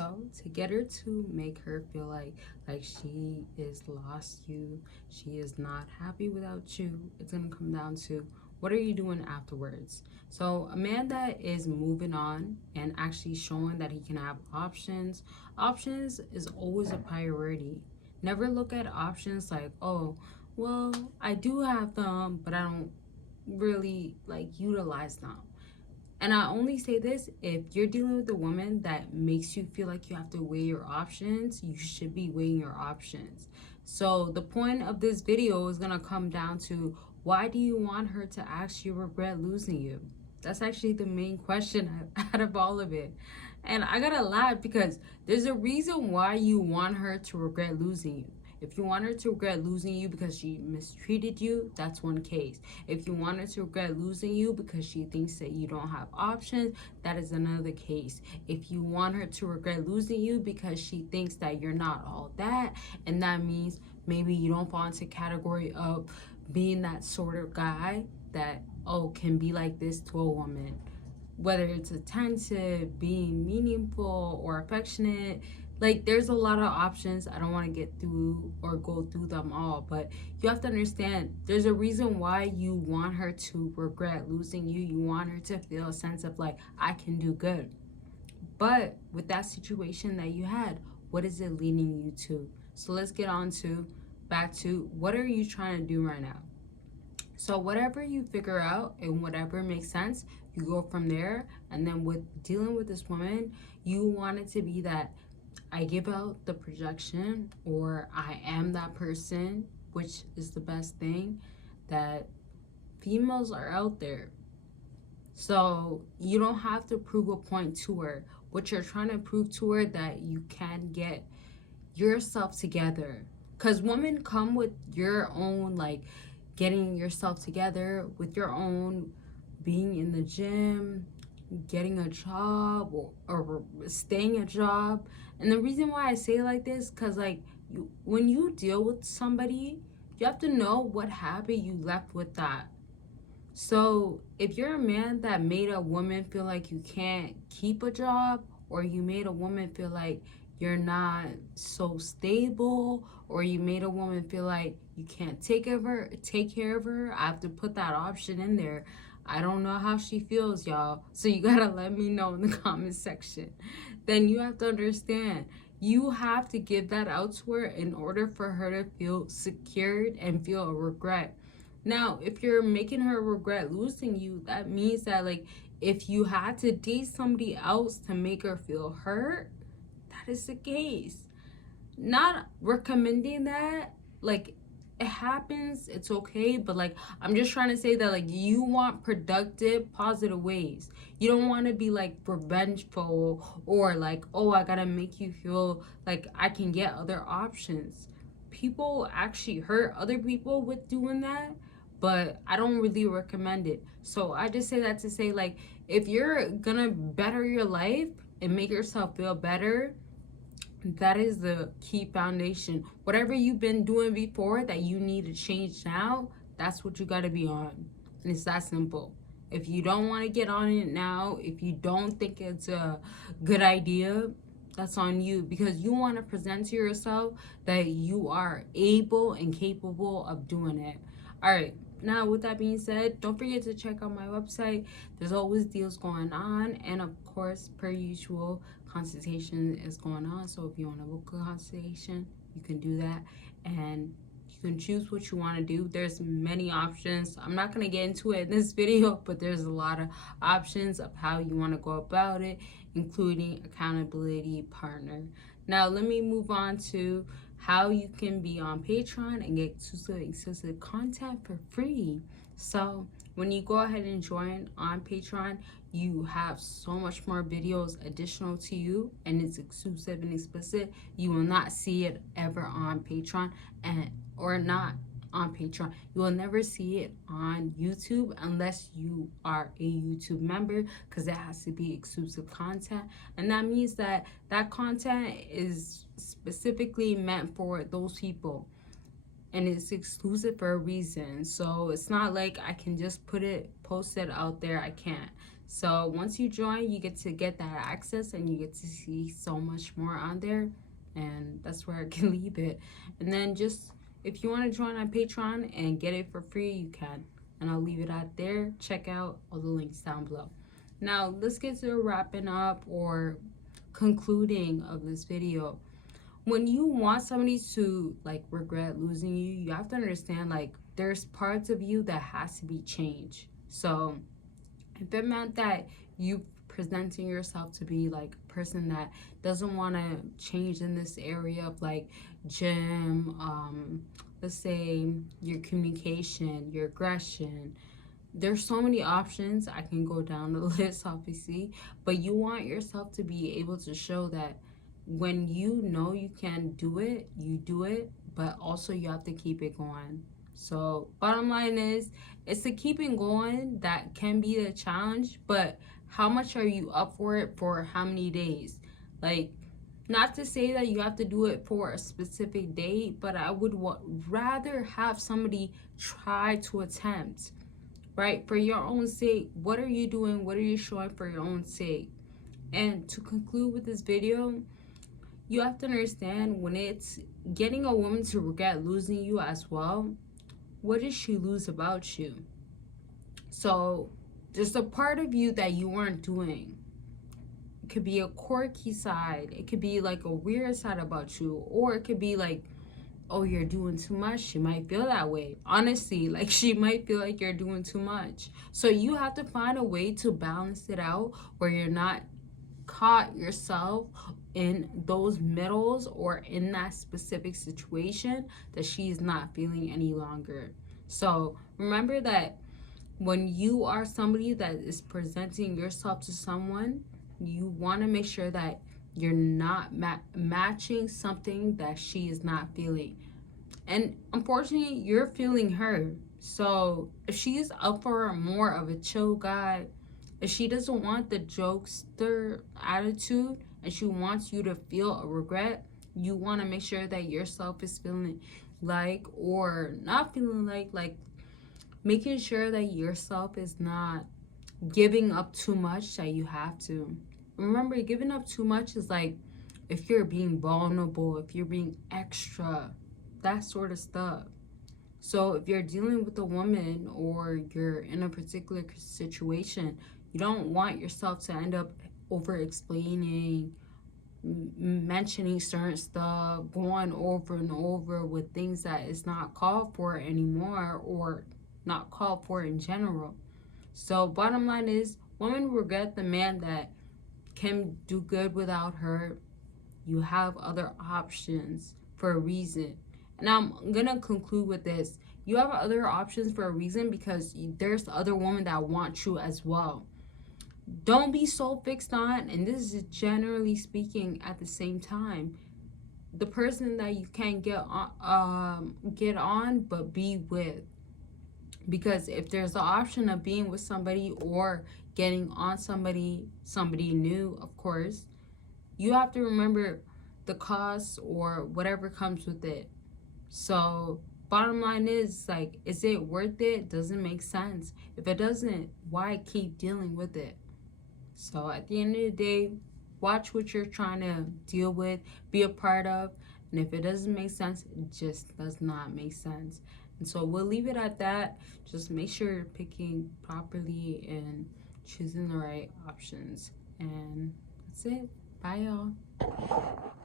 So to get her to make her feel like she is lost you, she is not happy without you, it's gonna come down to what are you doing afterwards. So a man that is moving on and actually showing that he can have options is always a priority. Never look at options like, oh, well, I do have them, but I don't really like utilize them. And I only say this if you're dealing with a woman that makes you feel like you have to weigh your options, you should be weighing your options. So the point of this video is going to come down to why do you want her to actually regret losing you? That's actually the main question out of all of it. And I gotta laugh because there's a reason why you want her to regret losing you. If you want her to regret losing you because she mistreated you, that's one case. If you want her to regret losing you because she thinks that you don't have options, that is another case. If you want her to regret losing you because she thinks that you're not all that, and that means maybe you don't fall into category of being that sort of guy that, oh, can be like this to a woman. Whether it's attentive, being meaningful, or affectionate, like there's a lot of options. I don't want to get through or go through them all, but you have to understand there's a reason why you want her to regret losing you. You want her to feel a sense of like, I can do good. But with that situation that you had, what is it leading you to? So let's get on to back to what are you trying to do right now? So whatever you figure out and whatever makes sense, you go from there. And then with dealing with this woman, you want it to be that I give out the projection, or I am that person, which is the best thing, that females are out there. So you don't have to prove a point to her. What you're trying to prove to her that you can get yourself together. Because women come with your own, like, getting yourself together, with your own being in the gym, getting a job, or staying a job. And the reason why I say it like this, because like when you deal with somebody, you have to know what happened you left with that. So if you're a man that made a woman feel like you can't keep a job, or you made a woman feel like you're not so stable, or you made a woman feel like you can't take care of her, I have to put that option in there. I don't know how she feels, y'all. So you gotta let me know in the comment section. Then you have to understand, you have to give that out to her in order for her to feel secured and feel a regret. Now, if you're making her regret losing you, that means that like if you had to date somebody else to make her feel hurt, that is the case. Not recommending that, like it happens, it's okay, but like I'm just trying to say that like you want productive, positive ways. You don't want to be like revengeful, or like, oh, I gotta make you feel like I can get other options. People actually hurt other people with doing that, but I don't really recommend it. So I just say that to say like if you're gonna better your life and make yourself feel better, that is the key foundation. Whatever you've been doing before that you need to change now, that's what you got to be on. And it's that simple. If you don't want to get on it now, if you don't think it's a good idea, that's on you, because you want to present to yourself that you are able and capable of doing it. All right. Now, with that being said, don't forget to check out my website. There's always deals going on. And of course, per usual, consultation is going on. So if you want to book a consultation, you can do that. And you can choose what you want to do. There's many options. I'm not going to get into it in this video, but there's a lot of options of how you want to go about it, including accountability partner. Now, let me move on to how you can be on Patreon and get exclusive content for free. So when you go ahead and join on Patreon, you have so much more videos additional to you, and it's exclusive and explicit. You will not see it ever on Patreon, or not on Patreon. You will never see it on YouTube unless you are a YouTube member, because it has to be exclusive content. And that means that that content is specifically meant for those people, and it's exclusive for a reason. So it's not like I can just post it out there. I can't. So once you join, you get that access and you get to see so much more on there. And that's where I can leave it. And then just if you want to join on Patreon and get it for free, you can. And I'll leave it out there. Check out all the links down below. Now let's get to wrapping up or concluding of this video. When you want somebody to like regret losing you, you have to understand like there's parts of you that has to be changed. So if it meant that you presenting yourself to be like a person that doesn't want to change in this area of like gym, let's say your communication, your aggression, there's so many options. I can go down the list obviously, but you want yourself to be able to show that when you know you can do it, you do it, but also you have to keep it going. So bottom line is, it's the keeping going that can be the challenge, but how much are you up for it for how many days? Like, not to say that you have to do it for a specific date, but I would rather have somebody try to attempt, right? For your own sake. What are you doing? What are you showing for your own sake? And to conclude with this video, you have to understand when it's getting a woman to regret losing you as well, what did she lose about you? So there's a part of you that you weren't doing. It could be a quirky side. It could be like a weird side about you. Or it could be like, oh, you're doing too much. She might feel that way. Honestly, like she might feel like you're doing too much. So you have to find a way to balance it out where you're not caught yourself in those middles or in that specific situation that she's not feeling any longer. So remember that when you are somebody that is presenting yourself to someone, you want to make sure that you're not matching something that she is not feeling. And unfortunately, you're feeling her. So if she's up for more of a chill guy, if she doesn't want the jokester attitude and she wants you to feel a regret, you want to make sure that yourself is feeling like, or not feeling like making sure that yourself is not giving up too much that you have to. Remember, giving up too much is like if you're being vulnerable, if you're being extra, that sort of stuff. So if you're dealing with a woman or you're in a particular situation, you don't want yourself to end up over explaining, mentioning certain stuff, going over and over with things that is not called for anymore or not called for in general. So bottom line is, women regret the man that can do good without her. You have other options for a reason. And I'm going to conclude with this. You have other options for a reason because there's other women that want you as well. Don't be so fixed on, and this is generally speaking at the same time, the person that you can't get on but be with. Because if there's the option of being with somebody or getting on somebody new, of course, you have to remember the cost or whatever comes with it. So bottom line is, like, is it worth it? Does it make sense? If it doesn't, why keep dealing with it? So at the end of the day, watch what you're trying to deal with, be a part of, and if it doesn't make sense, it just does not make sense. And so we'll leave it at that. Just make sure you're picking properly and choosing the right options. And that's it. Bye, y'all.